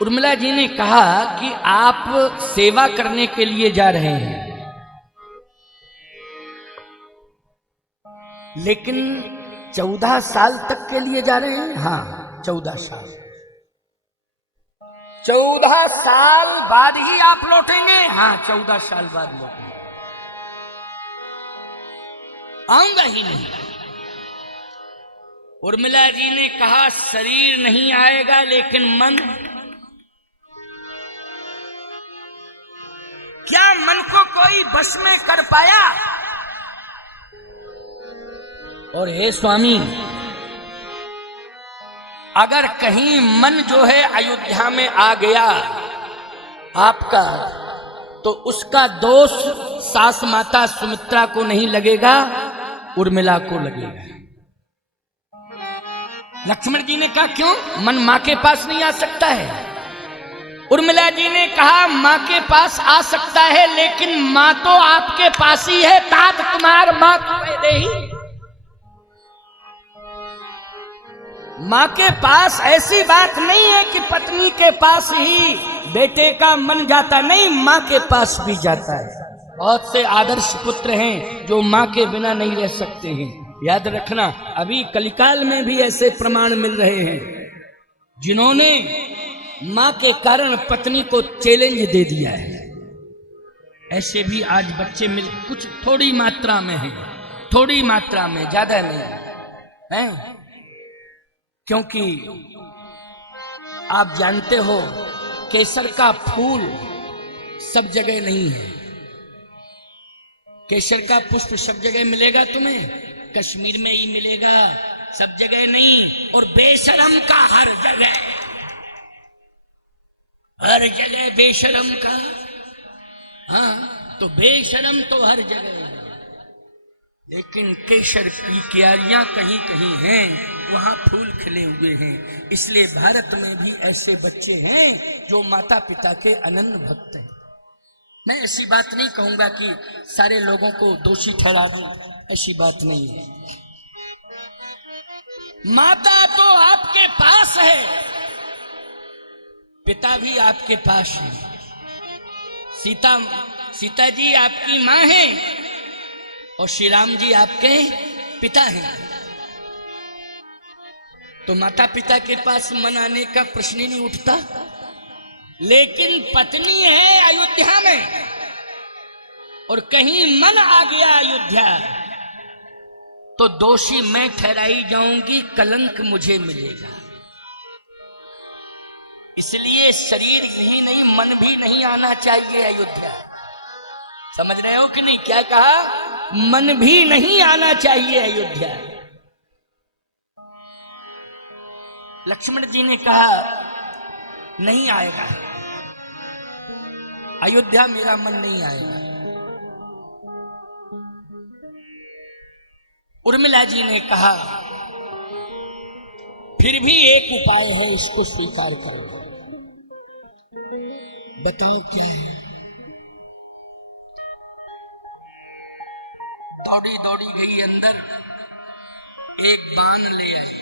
उर्मिला जी ने कहा कि आप सेवा करने के लिए जा रहे हैं, लेकिन 14 साल तक के लिए जा रहे हैं। हाँ, 14 साल। 14 साल बाद ही आप लौटेंगे। हाँ, 14 साल बाद लौटेंगे। आऊंगा ही नहीं। उर्मिला जी ने कहा शरीर नहीं आएगा लेकिन मन। क्या मन को कोई बस में कर पाया? और हे स्वामी, अगर कहीं मन जो है अयोध्या में आ गया आपका, तो उसका दोष सास माता सुमित्रा को नहीं लगेगा, उर्मिला को लगेगा। लक्ष्मण जी ने कहा क्यों? मन मां के पास नहीं आ सकता है? उर्मिला जी ने कहा मां के पास आ सकता है, लेकिन मां तो आपके पास ही है। तात तुम्हार मां को दे ही। मां के पास ऐसी बात नहीं है कि पत्नी के पास ही बेटे का मन जाता, नहीं, मां के पास भी जाता है। बहुत से आदर्श पुत्र हैं जो मां के बिना नहीं रह सकते हैं। याद रखना, अभी कलिकाल में भी ऐसे प्रमाण मिल रहे हैं जिन्होंने मां के कारण पत्नी को चैलेंज दे दिया है। ऐसे भी आज बच्चे मिल, कुछ थोड़ी मात्रा में है, थोड़ी मात्रा में, ज्यादा नहीं है। क्योंकि आप जानते हो केसर का फूल सब जगह नहीं है। केसर का पुष्प सब जगह मिलेगा तुम्हें? कश्मीर में ही मिलेगा, सब जगह नहीं। और बेशरम का हर जगह, हर जगह बेशरम का। हाँ, तो बेशरम तो हर जगह है, लेकिन केसर की क्यारियां कहीं कहीं हैं, वहां फूल खिले हुए हैं। इसलिए भारत में भी ऐसे बच्चे हैं जो माता पिता के अनन्य भक्त हैं। मैं ऐसी बात नहीं कहूंगा कि सारे लोगों को दोषी ठहरा दूं, ऐसी बात नहीं है। माता तो आपके पास है, पिता भी आपके पास है। सीता जी आपकी मां है और श्री राम जी आपके पिता हैं। तो माता पिता के पास मन आने का प्रश्न ही नहीं उठता। लेकिन पत्नी है अयोध्या में और कहीं मन आ गया अयोध्या, तो दोषी मैं ठहराई जाऊंगी, कलंक मुझे मिलेगा। इसलिए शरीर ही नहीं, मन भी नहीं आना चाहिए अयोध्या। समझ रहे हो कि नहीं? क्या कहा? मन भी नहीं आना चाहिए अयोध्या। लक्ष्मण जी ने कहा नहीं आएगा अयोध्या, मेरा मन नहीं आएगा। उर्मिला जी ने कहा फिर भी एक उपाय है, इसको स्वीकार करो। बताओ क्या है? दौड़ी दौड़ी गई अंदर, एक बाण ले आई।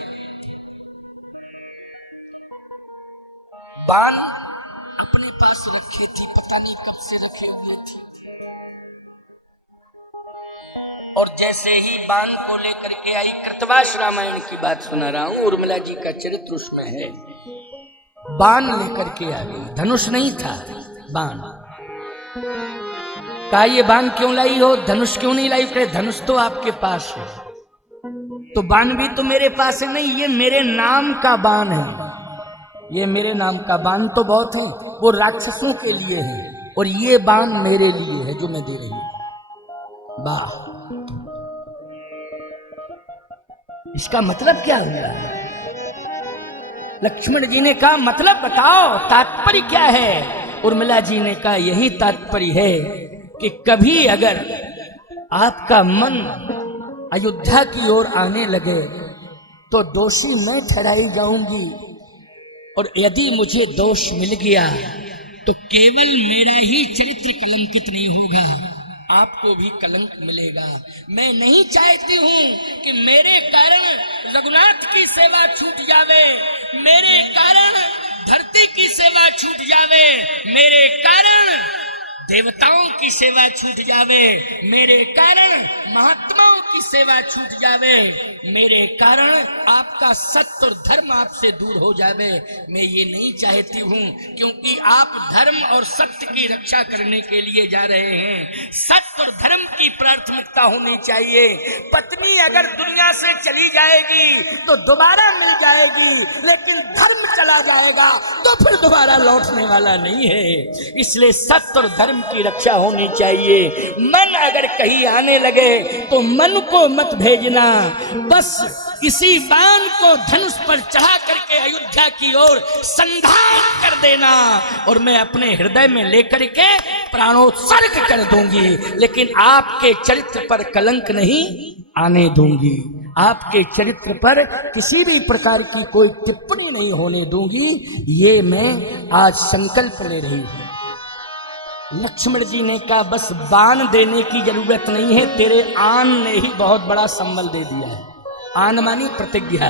बाण अपने पास रखे थी, पता नहीं कब से रखे हुए थे। और जैसे ही बाण को लेकर के आई, कृतवास रामायण की बात सुना रहा हूं, उर्मिला जी का चरित्र उसमें है। बाण लेकर के आ गई, धनुष नहीं था, बाण। कहा ये बाण क्यों लाई हो, धनुष क्यों नहीं लाई? कहे धनुष तो आपके पास है, तो बाण भी तो मेरे पास है। नहीं, ये मेरे नाम का बाण है, ये मेरे नाम का बाण तो बहुत है, वो राक्षसों के लिए है, और ये बाण मेरे लिए है जो मैं दे रही हूं। वाह, इसका मतलब क्या हुआ? लक्ष्मण जी ने कहा मतलब बताओ, तात्पर्य क्या है? उर्मिला जी ने कहा यही तात्पर्य है कि कभी अगर आपका मन अयोध्या की ओर आने लगे तो दोषी मैं ठहराई जाऊंगी, और यदि मुझे दोष मिल गया तो केवल मेरा ही चरित्र कलंकित नहीं होगा, आपको भी कलंक मिलेगा। मैं नहीं चाहती हूं कि मेरे कारण रघुनाथ की सेवा छूट जावे, मेरे कारण धरती की सेवा छूट जावे, मेरे कारण देवताओं की सेवा छूट जावे, मेरे कारण महात्माओं की सेवा छूट जावे, मेरे कारण आपका सत्य और धर्म आपसे दूर हो जावे, मैं ये नहीं चाहती हूँ, क्योंकि आप धर्म और सत्य की रक्षा करने के लिए जा रहे हैं। सत्य और धर्म की प्राथमिकता होनी चाहिए। पत्नी अगर दुनिया से चली जाएगी तो दोबारा मिल जाएगी, लेकिन धर्म चला जाएगा तो फिर दोबारा लौटने वाला नहीं है। इसलिए सत्य और धर्म की रक्षा होनी चाहिए। मन अगर कहीं आने लगे तो मन को मत भेजना, बस इसी बाण को धनुष पर चढ़ा करके अयोध्या की ओर संधान कर देना, और मैं अपने हृदय में लेकर के प्राणोत्सर्ग कर दूंगी, लेकिन आपके चरित्र पर कलंक नहीं आने दूंगी, आपके चरित्र पर किसी भी प्रकार की कोई टिप्पणी नहीं होने दूंगी। ये मैं आज संकल्प ले रही हूं। लक्ष्मण जी ने कहा बस बाण देने की जरूरत नहीं है, तेरे आन ने ही बहुत बड़ा संबल दे दिया है। आन मानी प्रतिज्ञा।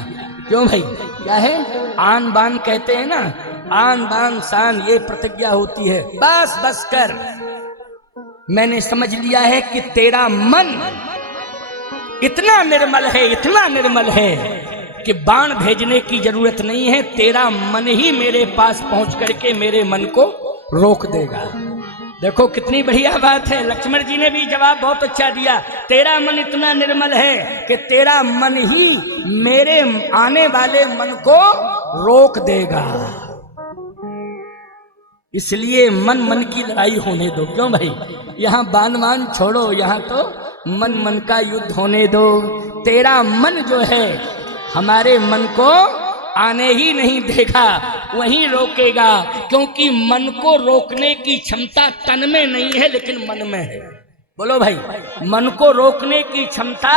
क्यों भाई, क्या है आन बान कहते हैं ना, आन बान शान, ये प्रतिज्ञा होती है। बस बस कर, मैंने समझ लिया है कि तेरा मन इतना निर्मल है, इतना निर्मल है कि बाण भेजने की जरूरत नहीं है, तेरा मन ही मेरे पास पहुंच करके मेरे मन को रोक देगा। देखो कितनी बढ़िया बात है। लक्ष्मण जी ने भी जवाब बहुत अच्छा दिया, तेरा मन इतना निर्मल है कि तेरा मन ही मेरे आने वाले मन को रोक देगा, इसलिए मन मन की लड़ाई होने दो। क्यों भाई, यहाँ बान मान छोड़ो, यहाँ तो मन मन का युद्ध होने दो। तेरा मन जो है हमारे मन को आने ही नहीं देगा, वहीं रोकेगा, क्योंकि मन को रोकने की क्षमता तन में नहीं है लेकिन मन में है। बोलो भाई, मन को रोकने की क्षमता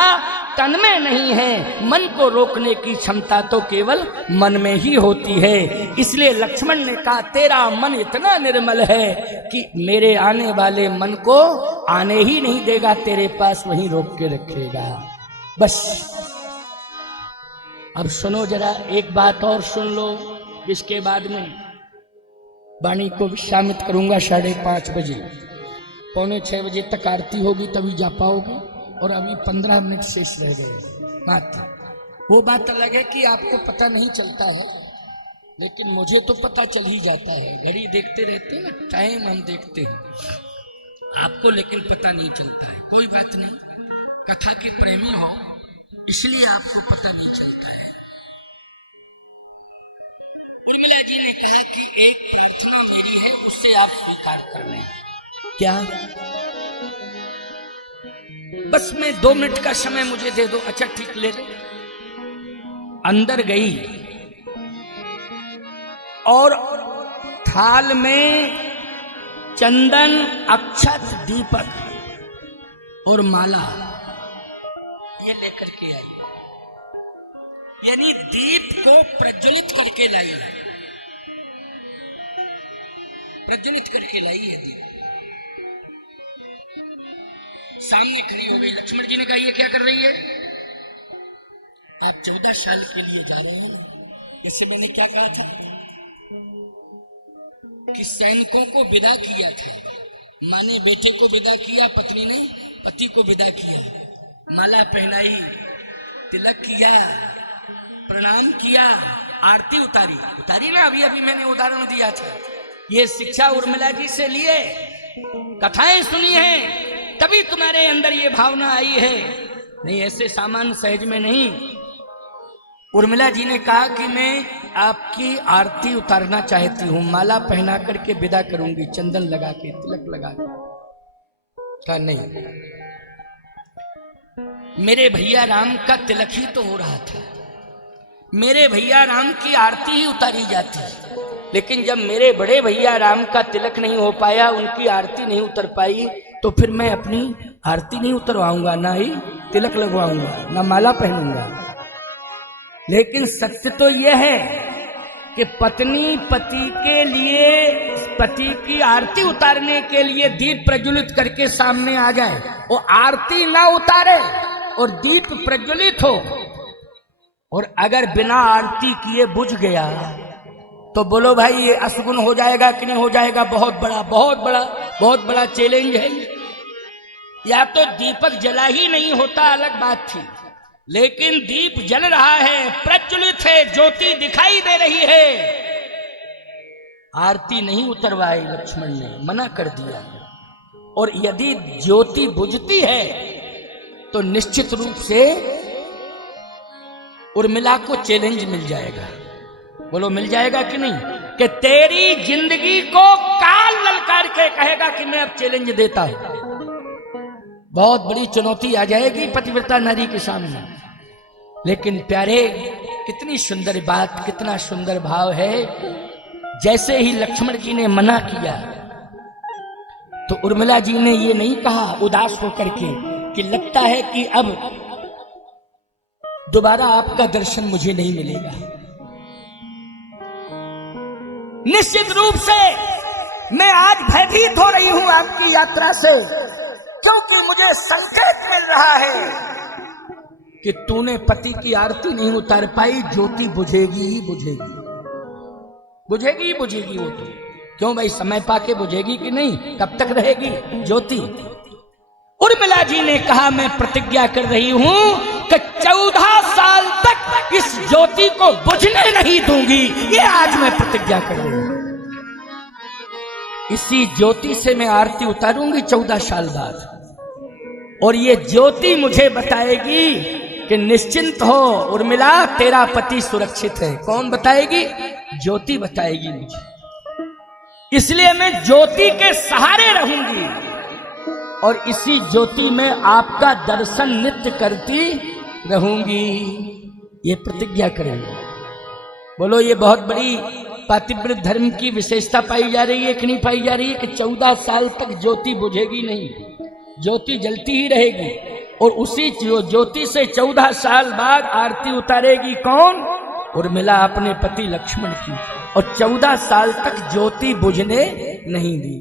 तन में नहीं है, मन को रोकने की क्षमता तो केवल मन में ही होती है। इसलिए लक्ष्मण ने कहा तेरा मन इतना निर्मल है कि मेरे आने वाले मन को आने ही नहीं देगा, तेरे पास वहीं रोक के रखेगा। बस अब सुनो जरा, एक बात और सुन लो, इसके बाद में वाणी को विश्रामित करूंगा 5:30 बजे, 5:45 बजे तक आरती होगी तभी जा पाओगे, और अभी 15 मिनट शेष रह गए मात्र। वो बात अलग है कि आपको पता नहीं चलता है, लेकिन मुझे तो पता चल ही जाता है। घड़ी देखते रहते हैं ना, टाइम हम देखते हैं, आपको लेकिन पता नहीं चलता है। कोई बात नहीं, कथा के प्रेमी हो इसलिए आपको पता नहीं चलता है। उर्मिला जी ने कहा कि एक प्रार्थना मेरी है, उससे आप स्वीकार कर लें। क्या? बस मैं 2 मिनट का समय मुझे दे दो। अच्छा ठीक, ले लो। अंदर गई और थाल में चंदन, अक्षत, दीपक और माला ये लेकर के आई, यानी दीप को प्रज्वलित करके लाई, प्रज्वलित करके लाई है दीप। सामने खड़ी हो गई। लक्ष्मण जी ने कहा ये क्या कर रही है? आप 14 साल के लिए जा रहे हैं। इससे मैंने क्या कहा था कि सैनिकों को विदा किया था, माँ ने बेटे को विदा किया, पत्नी ने पति को विदा किया, माला पहनाई, तिलक किया, प्रणाम किया, आरती उतारी ना, अभी अभी मैंने उदाहरण दिया था। ये शिक्षा उर्मिला जी से लिए, कथाएं सुनी हैं, तभी तुम्हारे अंदर ये भावना आई है, नहीं ऐसे सामान्य सहज में नहीं। उर्मिला जी ने कहा कि मैं आपकी आरती उतारना चाहती हूं, माला पहना करके विदा करूंगी, चंदन लगा के, तिलक लगा के। कहा नहीं, मेरे भैया राम का तिलक ही तो हो रहा था, मेरे भैया राम की आरती ही उतारी जाती, लेकिन जब मेरे बड़े भैया राम का तिलक नहीं हो पाया, उनकी आरती नहीं उतर पाई, तो फिर मैं अपनी आरती नहीं उतरवाऊंगा, ना ही तिलक लगवाऊंगा, ना माला पहनूंगा। लेकिन सत्य तो यह है कि पत्नी पति के लिए, पति की आरती उतारने के लिए दीप प्रज्वलित करके सामने आ जाए, वो आरती ना उतारे और दीप प्रज्वलित हो, और अगर बिना आरती किए बुझ गया तो बोलो भाई ये असगुन हो जाएगा कि नहीं हो जाएगा? बहुत बड़ा चैलेंज है। या तो दीपक जला ही नहीं होता अलग बात थी, लेकिन दीप जल रहा है, प्रज्वलित है, ज्योति दिखाई दे रही है। आरती नहीं उतरवाई लक्ष्मण ने, मना कर दिया। और यदि ज्योति बुझती है तो निश्चित रूप से उर्मिला को चैलेंज मिल जाएगा। बोलो मिल जाएगा कि नहीं? कि तेरी जिंदगी को काल ललकार के कहेगा कि मैं अब चैलेंज देता हूं। बहुत बड़ी चुनौती आ जाएगी पतिव्रता नारी के सामने। लेकिन प्यारे, कितनी सुंदर बात, कितना सुंदर भाव है। जैसे ही लक्ष्मण जी ने मना किया तो उर्मिला जी ने ये नहीं कहा उदास होकर के कि लगता है कि अब दोबारा आपका दर्शन मुझे नहीं मिलेगा। निश्चित रूप से मैं आज भयभीत हो रही हूं आपकी यात्रा से, क्योंकि मुझे संकेत मिल रहा है कि तूने पति की आरती नहीं उतार पाई। ज्योति बुझेगी ही बुझेगी, बुझेगी ही बुझेगी वो तो। क्यों भाई, समय पाके बुझेगी कि नहीं? कब तक रहेगी ज्योति? उर्मिला जी ने कहा मैं प्रतिज्ञा कर रही हूं कि 14 साल तक इस ज्योति को बुझने नहीं दूंगी। ये आज मैं प्रतिज्ञा कर रही हूं। इसी ज्योति से मैं आरती उतारूंगी 14 साल बाद। और ये ज्योति मुझे बताएगी कि निश्चिंत हो उर्मिला, तेरा पति सुरक्षित है। कौन बताएगी? ज्योति बताएगी मुझे। इसलिए मैं ज्योति के सहारे रहूंगी और इसी ज्योति में आपका दर्शन नित्य करती रहूंगी। ये प्रतिज्ञा करेंगे। बोलो ये बहुत बड़ी पातिव्रत धर्म की विशेषता पाई जा रही है कि नहीं पाई जा रही है? कि 14 साल तक ज्योति बुझेगी नहीं, ज्योति जलती ही रहेगी। और उसी ज्योति से 14 साल बाद आरती उतारेगी कौन? उर्मिला अपने पति लक्ष्मण की। और 14 साल तक ज्योति बुझने नहीं दी।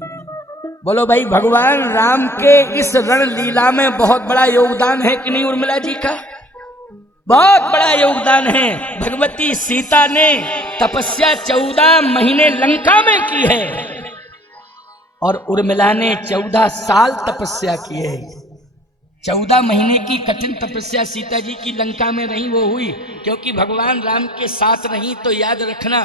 बोलो भाई, भगवान राम के इस रण लीला में बहुत बड़ा योगदान है कि नहीं उर्मिला जी का? बहुत बड़ा योगदान है। भगवती सीता ने तपस्या 14 महीने लंका में की है और उर्मिला ने 14 साल तपस्या की है। 14 महीने की कठिन तपस्या सीता जी की लंका में रही वो हुई क्योंकि भगवान राम के साथ रही। तो याद रखना,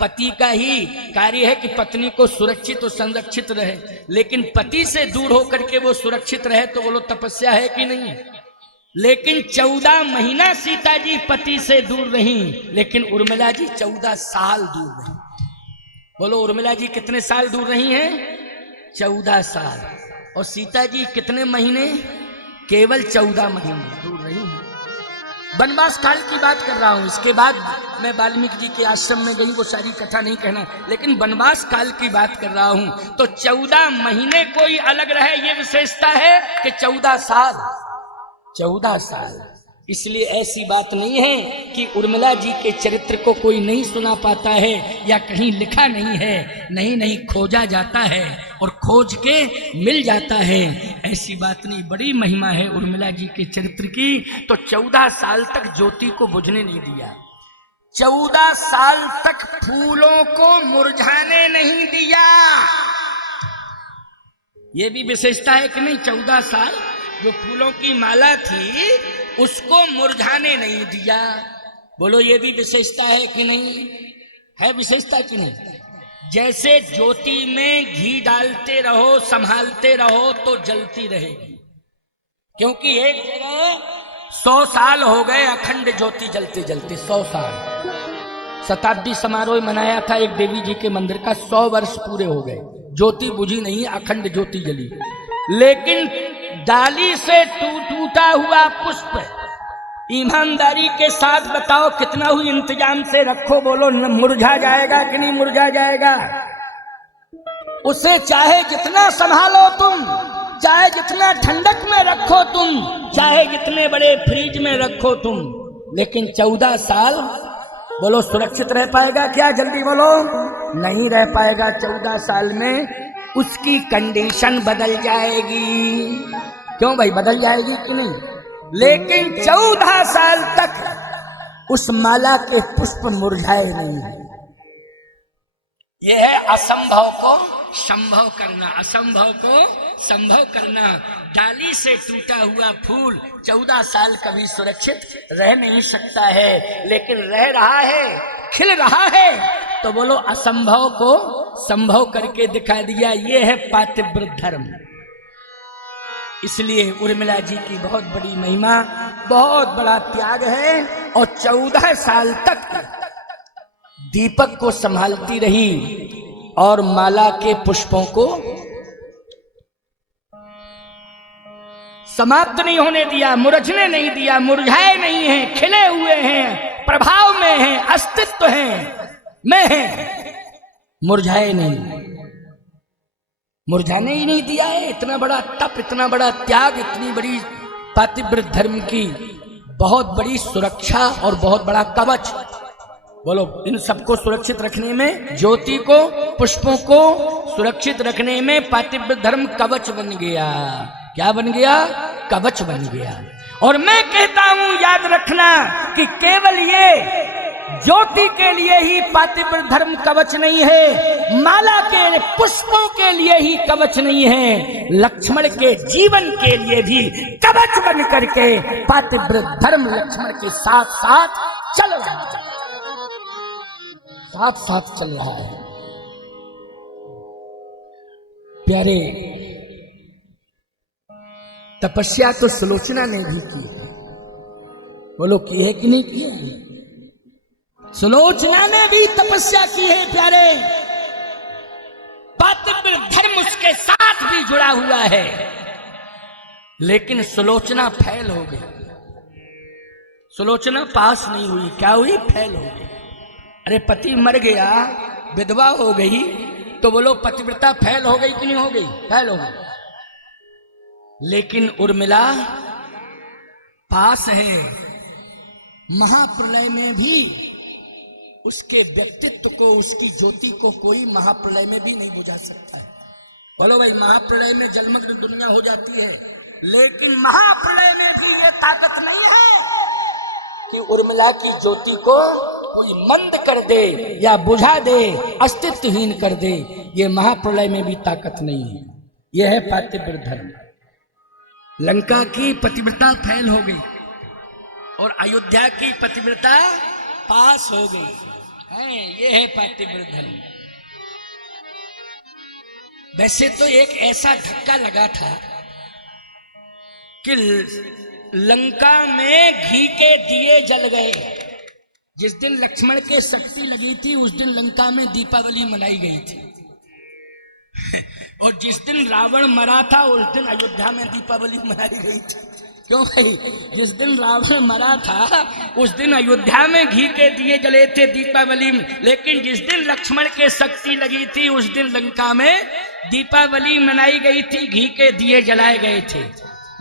पति का ही कार्य है कि पत्नी को सुरक्षित और संरक्षित रहे, लेकिन पति से दूर होकर के वो सुरक्षित रहे तो बोलो तपस्या है कि नहीं? लेकिन 14 महीना सीता जी पति से दूर रही, लेकिन उर्मिला जी 14 साल दूर रही। बोलो उर्मिला जी कितने साल दूर रही हैं? 14 साल। और सीता जी कितने महीने? केवल 14 महीने दूर रही हैं। वनवास काल की बात कर रहा हूं। इसके बाद मैं वाल्मीकि जी के आश्रम में गई, वो सारी कथा नहीं कहना, लेकिन वनवास काल की बात कर रहा हूं। तो 14 महीने कोई अलग रहे, ये विशेषता है कि 14 साल। 14 साल। इसलिए ऐसी बात नहीं है कि उर्मिला जी के चरित्र को कोई नहीं सुना पाता है या कहीं लिखा नहीं है। नहीं, खोजा जाता है और खोज के मिल जाता है। ऐसी बात नहीं, बड़ी महिमा है उर्मिला जी के चरित्र की। तो 14 साल तक ज्योति को बुझने नहीं दिया। 14 साल तक फूलों को मुरझाने नहीं दिया। ये भी विशेषता है कि नहीं? 14 साल जो फूलों की माला थी उसको मुरझाने नहीं दिया। बोलो ये भी विशेषता है कि नहीं? है विशेषता कि नहीं? जैसे ज्योति में घी डालते रहो, संभालते रहो तो जलती रहेगी। क्योंकि एक जगह 100 साल हो गए अखंड ज्योति जलते जलते। 100 साल शताब्दी समारोह मनाया था एक देवी जी के मंदिर का। 100 वर्ष पूरे हो गए, ज्योति बुझी नहीं, अखंड ज्योति जली। लेकिन डाली से टूटा हुआ पुष्प ईमानदारी के साथ बताओ कितना हुई इंतजाम से रखो, बोलो मुरझा जाएगा कि नहीं मुरझा जाएगा? उसे चाहे जितना संभालो तुम, चाहे जितना ठंडक में रखो तुम, चाहे जितने बड़े फ्रिज में रखो तुम, लेकिन 14 साल बोलो सुरक्षित रह पाएगा क्या? जल्दी बोलो, नहीं रह पाएगा। 14 साल में उसकी कंडीशन बदल जाएगी। क्यों भाई, बदल जाएगी कि नहीं? लेकिन 14 साल तक उस माला के पुष्प मुरझाए नहीं। यह है असंभव को संभव करना, असंभव को संभव करना। डाली से टूटा हुआ फूल 14 साल कभी सुरक्षित रह नहीं सकता है, लेकिन रह रहा है, खिल रहा है। तो बोलो असंभव को संभव करके दिखा दिया। यह है पातिव्रत धर्म। इसलिए उर्मिला जी की बहुत बड़ी महिमा, बहुत बड़ा त्याग है। और 14 साल तक दीपक को संभालती रही और माला के पुष्पों को समाप्त नहीं होने दिया, मुरझने नहीं दिया। मुरझाए नहीं हैं, खिले हुए हैं, प्रभाव में हैं, अस्तित्व हैं, में हैं, मुरझाए नहीं, मुरझाने ही नहीं दिया है। इतना बड़ा तप, इतना बड़ा त्याग, इतनी बड़ी पातिव्रत धर्म की बहुत बड़ी सुरक्षा और बहुत बड़ा कवच। बोलो, इन सबको सुरक्षित रखने में, ज्योति को, पुष्पों को सुरक्षित रखने में पातिव्रत धर्म कवच बन गया। क्या बन गया? कवच बन गया। और मैं कहता हूं, याद रखना कि केवल ये ज्योति के लिए ही पातिव्रत धर्म कवच नहीं है, माला के पुष्पों के लिए ही कवच नहीं है, लक्ष्मण के जीवन के लिए भी कवच बन करके पातिव्रत धर्म लक्ष्मण के साथ साथ चल रहा है, साथ साथ चल रहा है। प्यारे, तपस्या तो सुलोचना ने भी की है। बोलो, की है कि नहीं की है? सुलोचना ने भी तपस्या की है प्यारे। पातिव्रत धर्म उसके साथ भी जुड़ा हुआ है, लेकिन सुलोचना फेल हो गई। सुलोचना पास नहीं हुई। क्या हुई? फेल हो गई। अरे पति मर गया, विधवा हो गई, तो बोलो पतिव्रता फेल हो गई कि नहीं हो गई? फेल हो गई। लेकिन उर्मिला पास है। महाप्रलय में भी उसके व्यक्तित्व को, उसकी ज्योति को कोई महाप्रलय में भी नहीं बुझा सकता है। बोलो भाई, महाप्रलय में जलमग्न दुनिया हो जाती है, लेकिन महाप्रलय में भी ये ताकत नहीं है कि उर्मिला की ज्योति को कोई मंद कर दे या बुझा दे, अस्तित्वहीन कर दे। ये महाप्रलय में भी ताकत नहीं है। यह है पातिव्रत धर्म। लंका की पतिव्रता फेल हो गई और अयोध्या की पतिव्रता पास हो गई है। ये है पातिव्रत धर्म। वैसे तो एक ऐसा धक्का लगा था कि लंका में घी के दिए जल गए। जिस दिन लक्ष्मण के शक्ति लगी थी, उस दिन लंका में दीपावली मनाई गई थी। और जिस दिन रावण मरा था, उस दिन अयोध्या में दीपावली मनाई गई थी। क्यों भाई? जिस दिन रावण मरा था, उस दिन अयोध्या में घी के दिए जले थे दीपावली में, लेकिन जिस दिन लक्ष्मण के शक्ति लगी थी, उस दिन लंका में दीपावली मनाई गई थी, घी के दिए जलाए गए थे,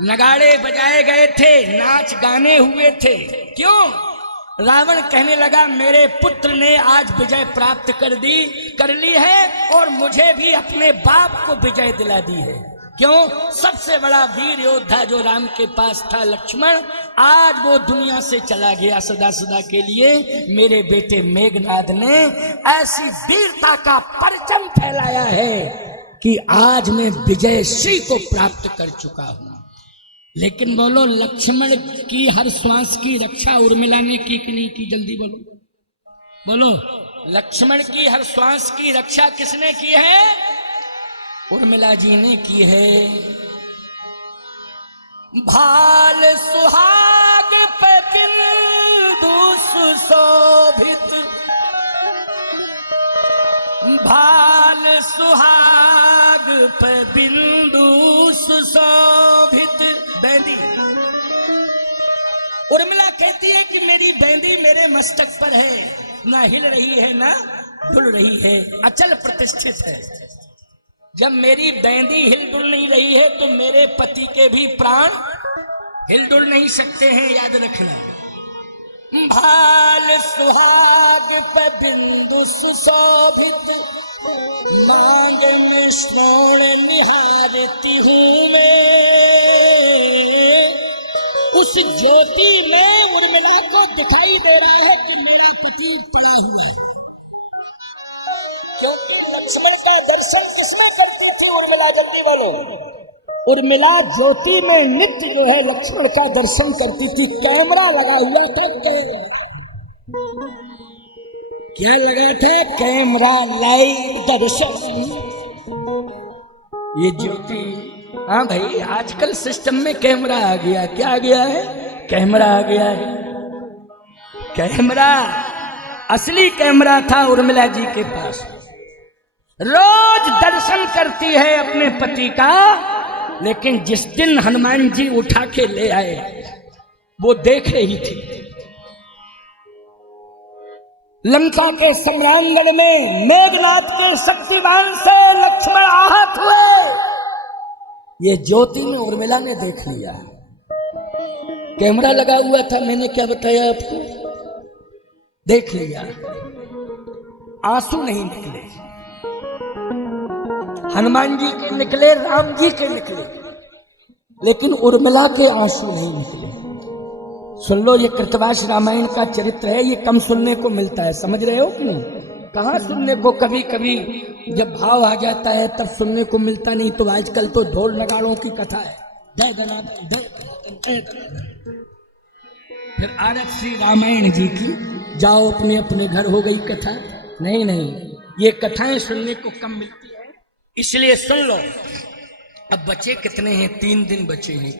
नगाड़े बजाए गए थे, नाच गाने हुए थे। क्यों? रावण कहने लगा, मेरे पुत्र ने आज विजय प्राप्त कर ली है और मुझे भी अपने बाप को विजय दिला दी है। क्यों? सबसे बड़ा वीर योद्धा जो राम के पास था, लक्ष्मण, आज वो दुनिया से चला गया सदा सदा के लिए। मेरे बेटे मेघनाद ने ऐसी वीरता का परचम फैलाया है कि आज मैं विजय श्री को प्राप्त कर चुका हूं। लेकिन बोलो, लक्ष्मण की हर श्वास की रक्षा उर्मिला ने की कि नहीं की? जल्दी बोलो, बोलो, लक्ष्मण की हर श्वास की रक्षा किसने की है? उर्मिला जी ने की है। भाल सुहाग पे बिंदु सुशोभित, भाल सुहाग पे बिंदु सुशोभित। बैंदी, उर्मिला कहती है कि मेरी बैंदी मेरे मस्तक पर है, ना हिल रही है ना डुल रही है, अचल प्रतिष्ठित है। जब मेरी बैंदी हिलडुल नहीं रही है तो मेरे पति के भी प्राण हिलडुल नहीं सकते हैं, याद रखना। भाल सुहाग पे बिंदु सुशोभित, नाग में श्रोण निहारती हूँ मैं। उस ज्योति में उर्मिला को दिखाई दे रहा है कि मेरा पति पड़ा हुआ है। क्योंकि लक्ष्मण का दर्शन किसमें करती थी उर्मिला, जल्दी बोलो। उर्मिला ज्योति में नित्य जो है लक्ष्मण का दर्शन करती थी। कैमरा लगा हुआ था, क्या लगा था? कैमरा, लाइव दर्शन। ये ज्योति, हाँ भाई, आजकल सिस्टम में कैमरा आ गया। क्या आ गया है? कैमरा आ गया है। कैमरा, असली कैमरा था उर्मिला जी के पास। रोज दर्शन करती है अपने पति का, लेकिन जिस दिन हनुमान जी उठा के ले आए वो देख रही थी। लंका के सम्रांगण में मेघनाथ के शक्तिमान से लक्ष्मण आहत हुए, ये ज्योति में उर्मिला ने देख लिया। कैमरा लगा हुआ था, मैंने क्या बताया आपको? देख लिया। आंसू नहीं निकले, हनुमान जी के निकले, राम जी के निकले, लेकिन उर्मिला के आंसू नहीं निकले। सुन लो, ये कृतवास रामायण का चरित्र है, ये कम सुनने को मिलता है, समझ रहे हो कि नहीं? कहाँ सुनने को, कभी कभी जब भाव आ जाता है तब सुनने को मिलता, नहीं तो आजकल तो ढोल नगाड़ों की कथा है। जय दनादन, जय दनादन, जय दनादन। फिर आरत श्री रामायण जी की, जाओ अपने अपने घर, हो गई कथा। नहीं नहीं, ये कथाएं सुनने को कम मिलती है, इसलिए सुन लो। अब बचे कितने हैं? 3 दिन बचे हैं।